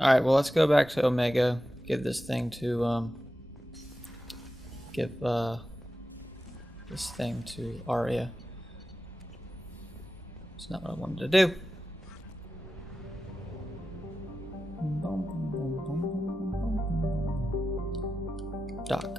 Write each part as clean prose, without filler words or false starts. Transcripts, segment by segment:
Alright, well let's go back to Omega. Give this thing to give this thing to Arya. It's not what I wanted to do. Doc.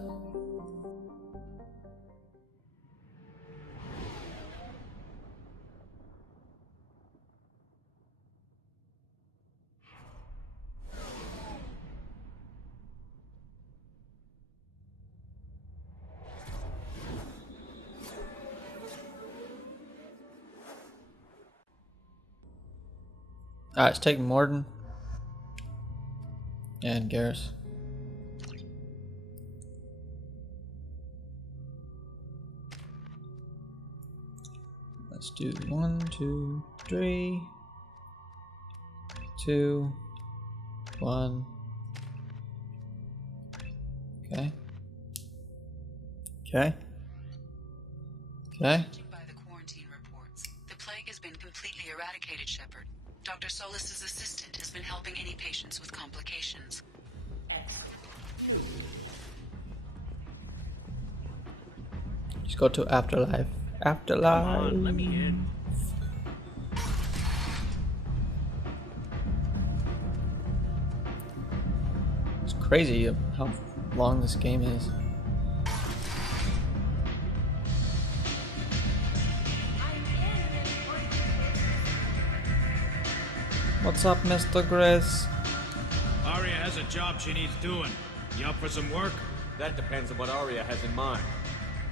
Alright, let's take Morden and Garrus. Let's do 1, 2, 3, 2, 1. Okay. Okay. Okay. By the quarantine reports, the plague has been completely eradicated, Shepard. Dr. Solis's assistant has been helping any patients with complications. Just go to Afterlife. Afterlife. Come on, let me in. It's crazy how long this game is. What's up, Mr. Grizz? Arya has a job she needs doing. You up for some work? That depends on what Arya has in mind.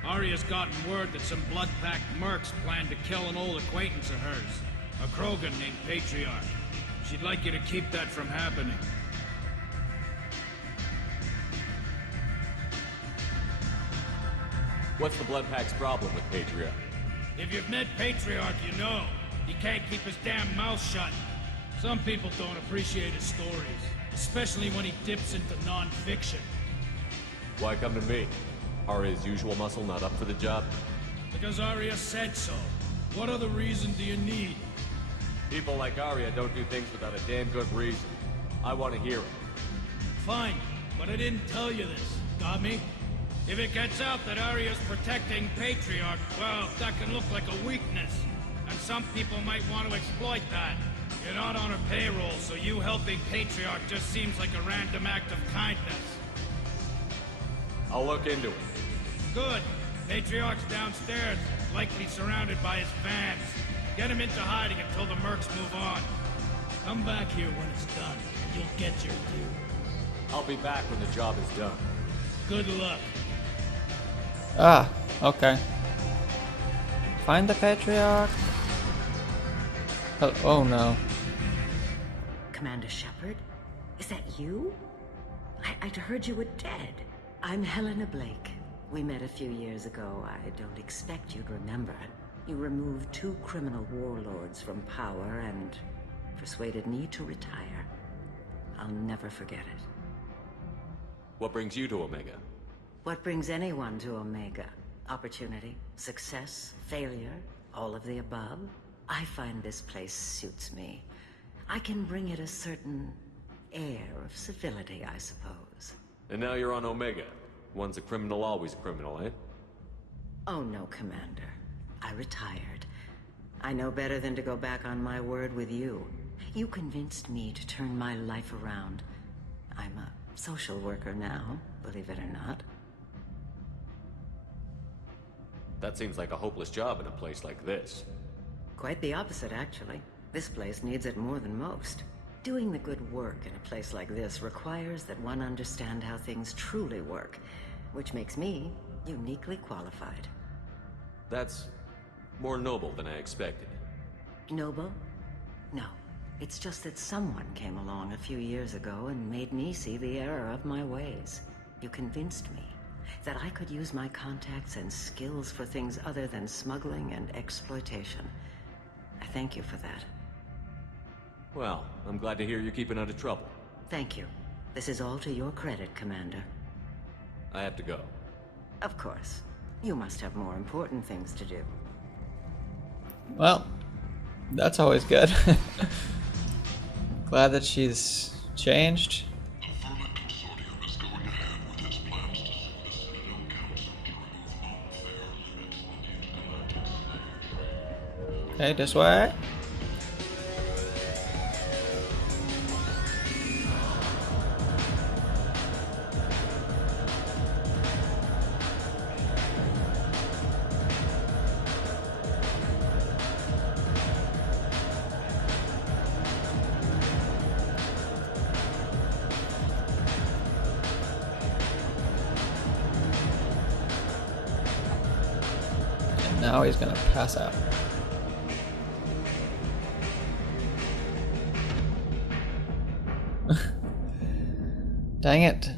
Arya's gotten word that some blood-packed mercs plan to kill an old acquaintance of hers, a Krogan named Patriarch. She'd like you to keep that from happening. What's the Blood Pack's problem with Patriarch? If you've met Patriarch, you know. He can't keep his damn mouth shut. Some people don't appreciate his stories, especially when he dips into non-fiction. Why come to me? Arya's usual muscle not up for the job? Because Arya said so. What other reason do you need? People like Arya don't do things without a damn good reason. I want to hear it. Fine, but I didn't tell you this. Got me? If it gets out that Arya's protecting Patriarch, well, that can look like a weakness. And some people might want to exploit that. You're not on her payroll, so you helping Patriarch just seems like a random act of kindness. I'll look into it. Good. Patriarch's downstairs, likely surrounded by his fans. Get him into hiding until the mercs move on. Come back here when it's done, and you'll get your due. I'll be back when the job is done. Good luck. Ah, okay. Find the Patriarch. Oh no. Commander Shepard? Is that you? I'd heard you were dead. I'm Helena Blake. We met a few years ago. I don't expect you'd remember. You removed 2 criminal warlords from power and persuaded me to retire. I'll never forget it. What brings you to Omega? What brings anyone to Omega? Opportunity, success, failure, all of the above? I find this place suits me. I can bring it a certain air of civility, I suppose. And now you're on Omega. Once a criminal, always a criminal, eh? Oh no, Commander. I retired. I know better than to go back on my word with you. You convinced me to turn my life around. I'm a social worker now, believe it or not. That seems like a hopeless job in a place like this. Quite the opposite, actually. This place needs it more than most. Doing the good work in a place like this requires that one understand how things truly work, which makes me uniquely qualified. That's more noble than I expected. Noble? No. It's just that someone came along a few years ago and made me see the error of my ways. You convinced me that I could use my contacts and skills for things other than smuggling and exploitation. I thank you for that. Well, I'm glad to hear you're keeping out of trouble. Thank you. This is all to your credit, Commander. I have to go. Of course. You must have more important things to do. Well, that's always good. Glad that she's changed. Okay, this way. And now he's gonna pass out. Dang it.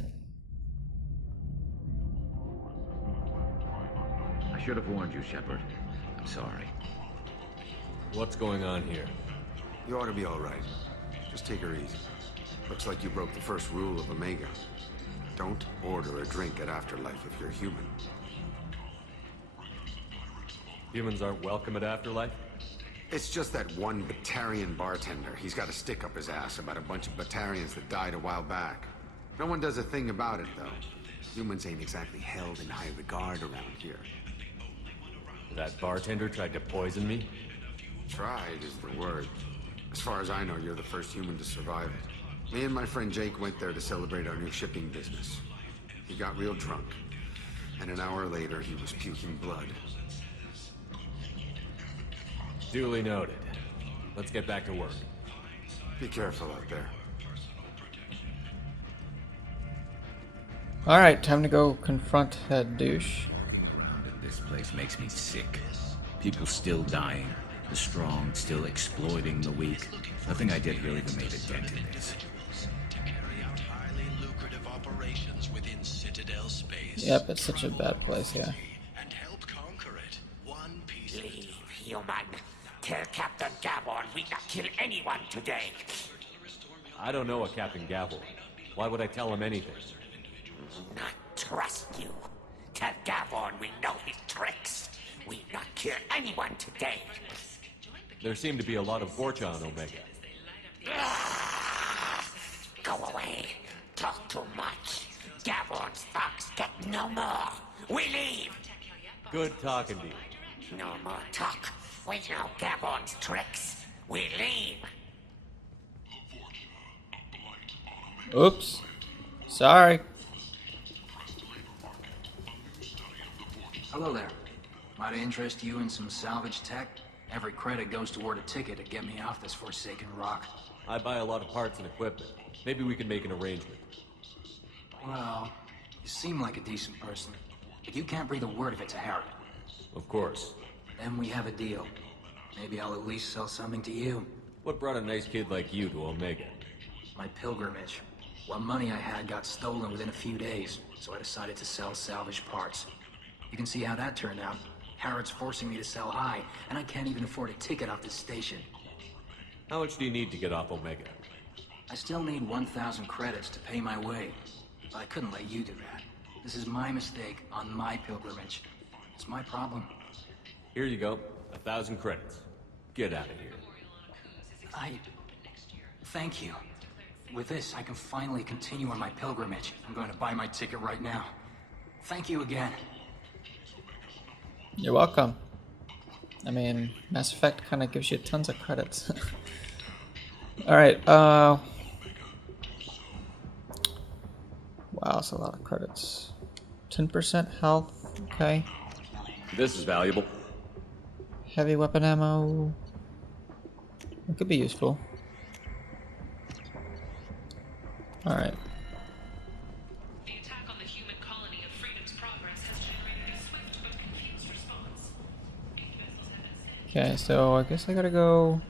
I should have warned you, Shepard. I'm sorry. What's going on here? You ought to be all right. Just take her easy. Looks like you broke the first rule of Omega. Don't order a drink at Afterlife if you're human. Humans aren't welcome at Afterlife? It's just that one Batarian bartender. He's got a stick up his ass about a bunch of Batarians that died a while back. No one does a thing about it, though. Humans ain't exactly held in high regard around here. That bartender tried to poison me? Tried is the word. As far as I know, you're the first human to survive it. Me and my friend Jake went there to celebrate our new shipping business. He got real drunk, and an hour later he was puking blood. Duly noted. Let's get back to work. Be careful out there. Alright, time to go confront that douche. This place makes me sick. People still dying. The strong still exploiting the weak. Nothing I did really even made a dent in this. Yep, it's such a bad place, yeah. Leave, human. Tell Captain Gavon we not kill anyone today. I don't know a Captain Gavel. Why would I tell him anything? Not trust you. Tell Gavon we know his tricks. We not kill anyone today. There seem to be a lot of Vorcha on Omega. Go away. Talk too much. Gavon's thugs get no more. We leave. Good talking to you. No more talk. We know Gavon's tricks. We leave. Oops. Sorry. Hello there. Might I interest you in some salvage tech? Every credit goes toward a ticket to get me off this forsaken rock. I buy a lot of parts and equipment. Maybe we can make an arrangement. Well, you seem like a decent person, but you can't breathe a word if it's a Herod. Of course. Then we have a deal. Maybe I'll at least sell something to you. What brought a nice kid like you to Omega? My pilgrimage. What money I had got stolen within a few days, so I decided to sell salvage parts. You can see how that turned out. Harrod's forcing me to sell high, and I can't even afford a ticket off this station. How much do you need to get off Omega? I still need 1,000 credits to pay my way, but I couldn't let you do that. This is my mistake on my pilgrimage. It's my problem. Here you go. 1,000 credits. Get out of here. Thank you. With this, I can finally continue on my pilgrimage. I'm going to buy my ticket right now. Thank you again. You're welcome. I mean, Mass Effect kind of gives you tons of credits. Alright, wow, that's a lot of credits. 10% health, okay. This is valuable. Heavy weapon ammo. It could be useful. Alright. The attack on the human colony of Freedom's Progress has generated a swift but confused response. Okay, so I guess I gotta go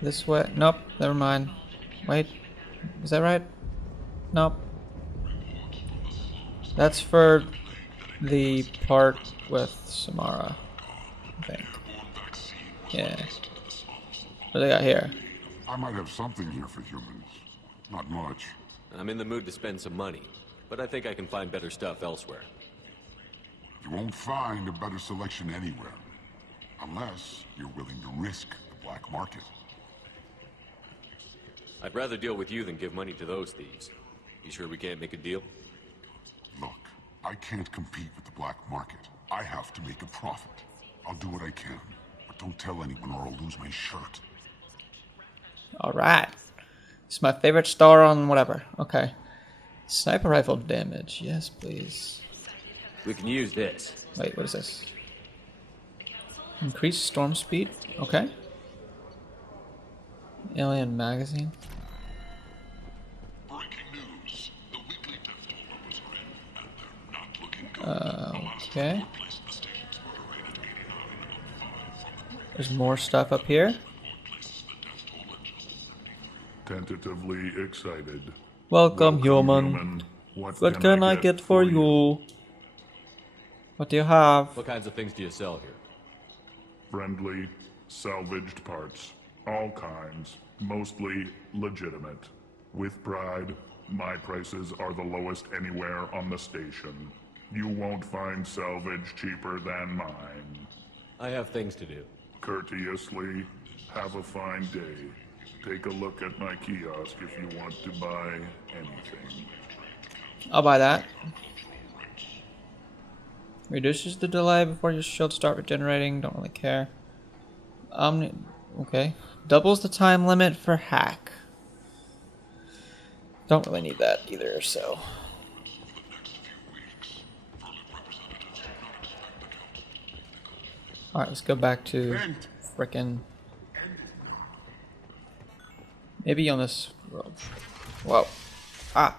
this way. Nope, never mind. Wait, is that right? Nope. That's for the part with Samara, I think. Yeah. What do they got here? I might have something here for humans. Not much. I'm in the mood to spend some money, but I think I can find better stuff elsewhere. You won't find a better selection anywhere. Unless you're willing to risk the black market. I'd rather deal with you than give money to those thieves. You sure we can't make a deal? Look, I can't compete with the black market. I have to make a profit. I'll do what I can, but don't tell anyone or I'll lose my shirt. Alright. It's my favorite star on whatever. Okay. Sniper rifle damage. Yes, please. We can use this. Wait, what is this? Increased storm speed? Okay. Alien magazine. Okay. There's more stuff up here. Tentatively excited. Welcome human. What can I get for you? What do you have? What kinds of things do you sell here? Friendly, salvaged parts. All kinds. Mostly legitimate. With pride, my prices are the lowest anywhere on the station. You won't find salvage cheaper than mine. I have things to do. Courteously, have a fine day. Take a look at my kiosk if you want to buy anything. I'll buy that. Reduces the delay before your shields start regenerating. Don't really care. Okay. Doubles the time limit for hack. Don't really need that either, so. Alright, let's go back to frickin'. Maybe on this world. Whoa. Ah.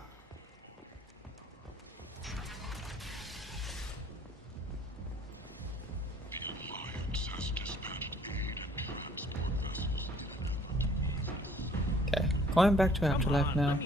Okay, going back to Afterlife now.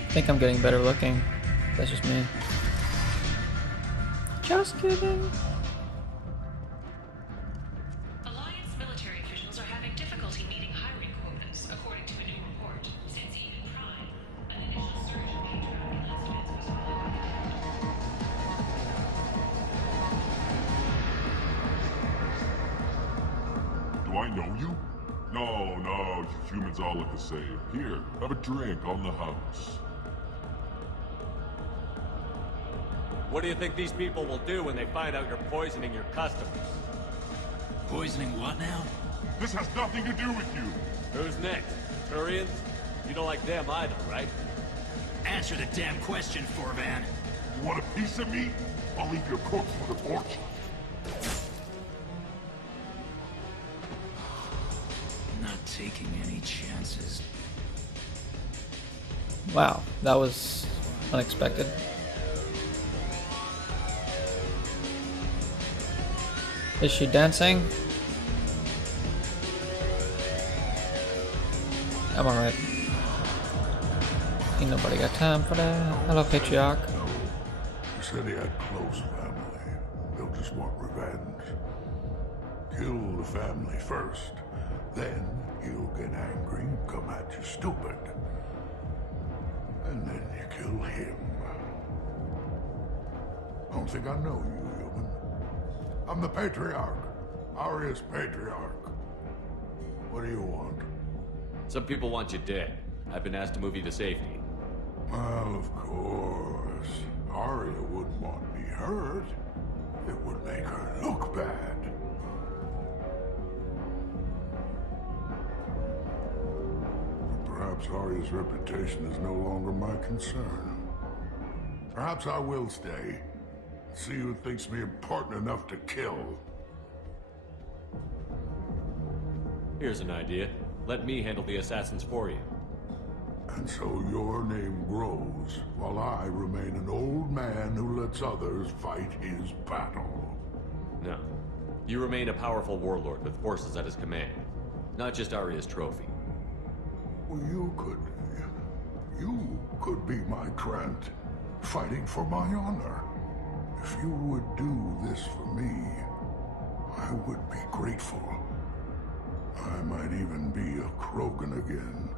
I think I'm getting better looking. That's just me. Just kidding. Alliance military officials are having difficulty meeting hiring quotas, according to a new report. Since even Prime, an initial surge in Patriarch enlistments was Do I know you? No, you humans all look the same. Here, have a drink on the house. What do you think these people will do when they find out you're poisoning your customers? Poisoning what now? This has nothing to do with you. Who's next? Turians? You don't like them either, right? Answer the damn question, Forvan. You want a piece of me? I'll leave your corpse for the torch. Not taking any chances. Wow, that was unexpected. Is she dancing? I'm alright. Ain't nobody got time for that. Hello, Patriarch. He said he had close family. They'll just want revenge. Kill the family first. Then he'll get angry and come at you stupid. And then you kill him. I don't think I know you, human. I'm the Patriarch. Aria's Patriarch. What do you want? Some people want you dead. I've been asked to move you to safety. Well, of course. Aria wouldn't want me hurt. It would make her look bad. Perhaps Aria's reputation is no longer my concern. Perhaps I will stay. See who thinks me important enough to kill. Here's an idea. Let me handle the assassins for you. And so your name grows, while I remain an old man who lets others fight his battle. No. You remain a powerful warlord with forces at his command. Not just Aria's trophy. Well, you could be my Trent, fighting for my honor. If you would do this for me, I would be grateful. might even be a Krogan again.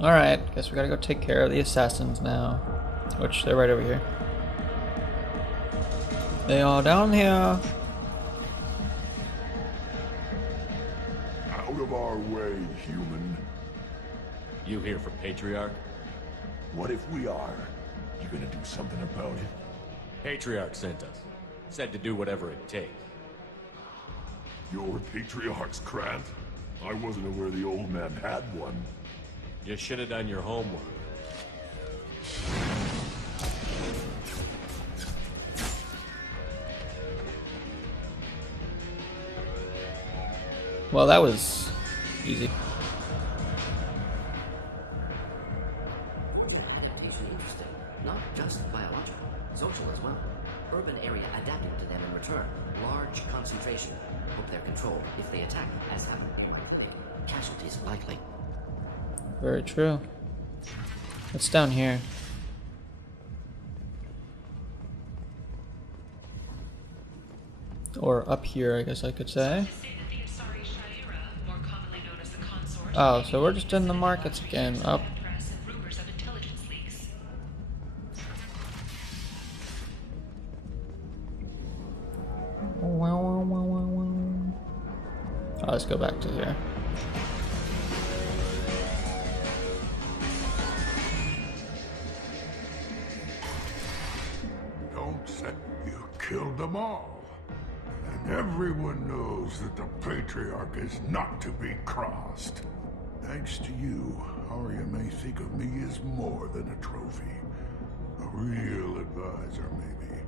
Alright, guess we gotta go take care of the assassins now. Which, they're right over here. They are down here. Out of our way, human. You here for Patriarch? What if we are? You gonna do something about it? Patriarch sent us. Said to do whatever it takes. You're Patriarch's Grant? I wasn't aware the old man had one. You should have done your homework. Well, that was easy. Adaptation interesting. Not just biological, social as well. Urban area adapting to them in return. Large concentration. Hope they're controlled. If they attack, as happened, casualties likely. Very true. What's down here? Or up here, I guess I could say. Oh, so we're just in the markets again. Up. Oh, let's go back to here. Don't say you killed them all. And everyone knows that the Patriarch is not to be crossed. Thanks to you, Arya may think of me as more than a trophy. A real advisor, maybe.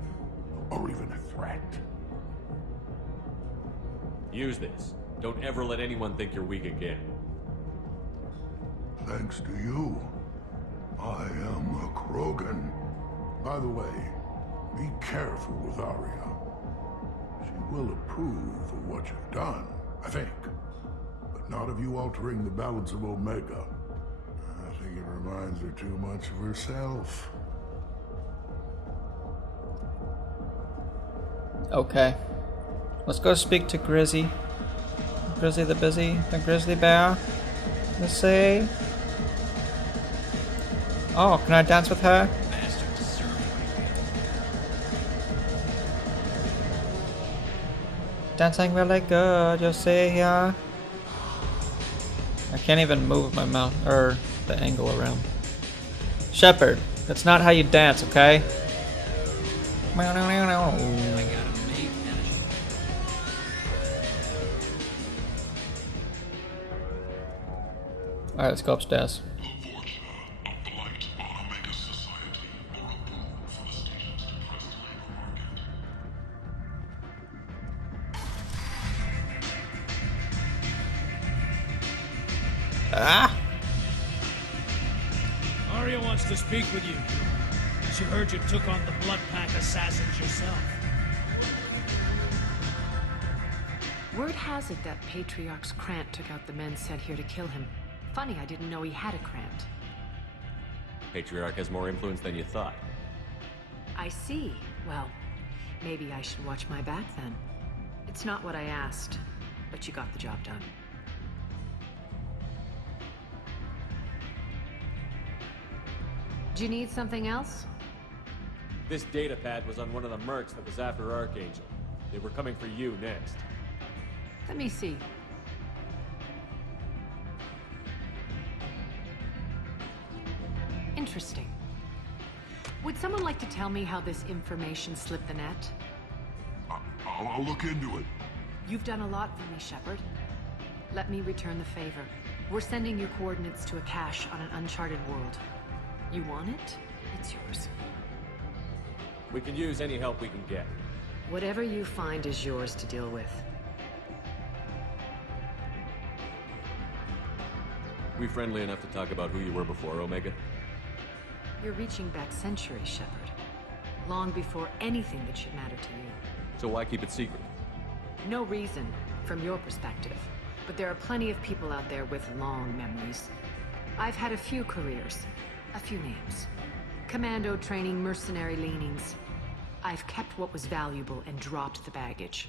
Or even a threat. Use this. Don't ever let anyone think you're weak again. Thanks to you, I am a Krogan. By the way, be careful with Arya. She will approve of what you've done, I think. But not of you altering the balance of Omega. I think it reminds her too much of herself. Okay. Let's go speak to Grizzy. Grizzy the Busy, the Grizzly Bear. Let's see. Oh, can I dance with her? Dancing really good, you'll see here. I can't even move my mouth or the angle around. Shepard, that's not how you dance, okay? Alright, let's go upstairs. Ah! Arya wants to speak with you. She heard you took on the Blood Pack assassins yourself. Word has it that Patriarch's Krant took out the men sent here to kill him. Funny, I didn't know he had a Krant. Patriarch has more influence than you thought. I see. Well, maybe I should watch my back then. It's not what I asked, but you got the job done. Do you need something else? This data pad was on one of the mercs that was after Archangel. They were coming for you next. Let me see. Interesting. Would someone like to tell me how this information slipped the net? I'll look into it. You've done a lot for me, Shepard. Let me return the favor. We're sending you coordinates to a cache on an uncharted world. You want it? It's yours. We can use any help we can get. Whatever you find is yours to deal with. We friendly enough to talk about who you were before, Omega? You're reaching back centuries, Shepard. Long before anything that should matter to you. So why keep it secret? No reason, from your perspective. But there are plenty of people out there with long memories. I've had a few careers, a few names. Commando training, mercenary leanings. I've kept what was valuable and dropped the baggage.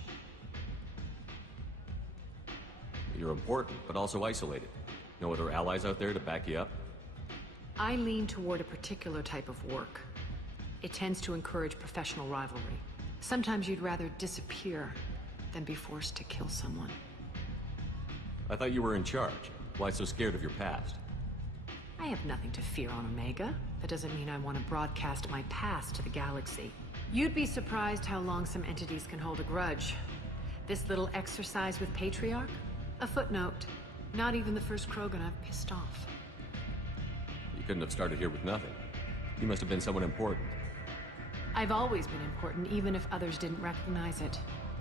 You're important, but also isolated. No other allies out there to back you up? I lean toward a particular type of work. It tends to encourage professional rivalry. Sometimes you'd rather disappear than be forced to kill someone. I thought you were in charge. Why so scared of your past? I have nothing to fear on Omega. That doesn't mean I want to broadcast my past to the galaxy. You'd be surprised how long some entities can hold a grudge. This little exercise with Patriarch? A footnote. Not even the first Krogan I've pissed off. You couldn't have started here with nothing. You must have been someone important. I've always been important, even if others didn't recognize it.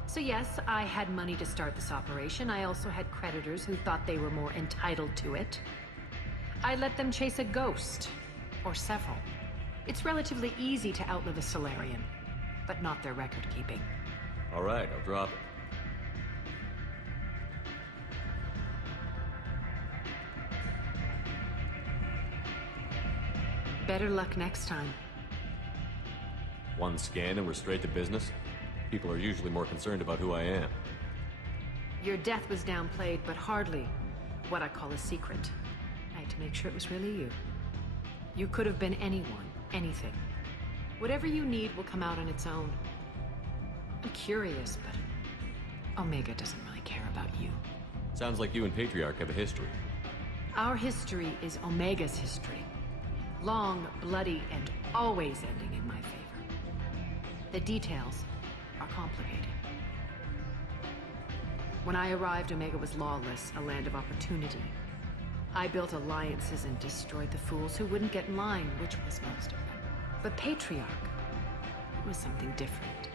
So yes, I had money to start this operation. I also had creditors who thought they were more entitled to it. I let them chase a ghost. Or several. It's relatively easy to outlive a Solarian, but not their record-keeping. All right, I'll drop it. Better luck next time. One scan and we're straight to business? People are usually more concerned about who I am. Your death was downplayed, but hardly what I call a secret. I had to make sure it was really you. You could have been anyone, anything. Whatever you need will come out on its own. I'm curious, but Omega doesn't really care about you. Sounds like you and Patriarch have a history. Our history is Omega's history. Long, bloody, and always ending in my favor. The details are complicated. When I arrived, Omega was lawless, a land of opportunity. I built alliances and destroyed the fools who wouldn't get in line, which was most of them. But Patriarch was something different.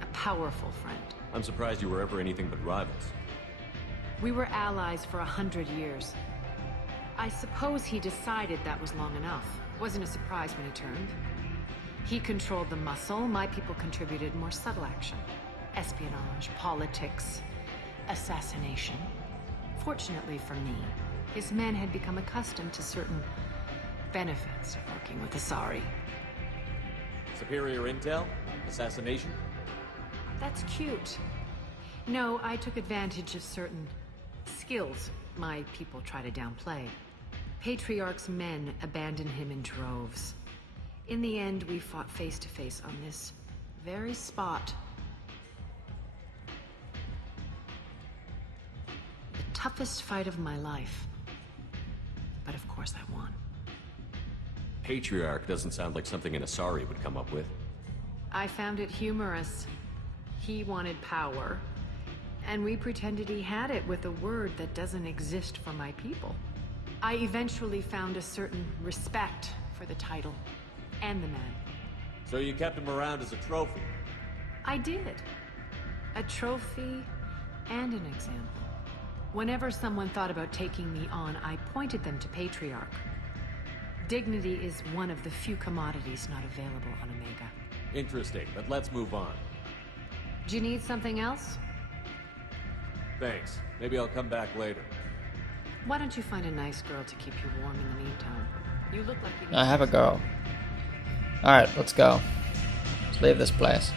A powerful friend. I'm surprised you were ever anything but rivals. We were allies for 100 years. I suppose he decided that was long enough. Wasn't a surprise when he turned. He controlled the muscle, my people contributed more subtle action. Espionage, politics, assassination. Fortunately for me, his men had become accustomed to certain benefits of working with Asari. Superior intel? Assassination? That's cute. No, I took advantage of certain skills my people try to downplay. Patriarch's men abandoned him in droves. In the end, we fought face to face on this very spot. The toughest fight of my life. But of course I won. Patriarch doesn't sound like something an Asari would come up with. I found it humorous. He wanted power, and we pretended he had it with a word that doesn't exist for my people. I eventually found a certain respect for the title and the man. So you kept him around as a trophy? I did. A trophy and an example. Whenever someone thought about taking me on, I pointed them to Patriarch. Dignity is one of the few commodities not available on Omega. Interesting, but let's move on. Do you need something else? Thanks. Maybe I'll come back later. Why don't you find a nice girl to keep you warm in the meantime? You look like you need I have a girl. Alright, let's go. Let's leave this place.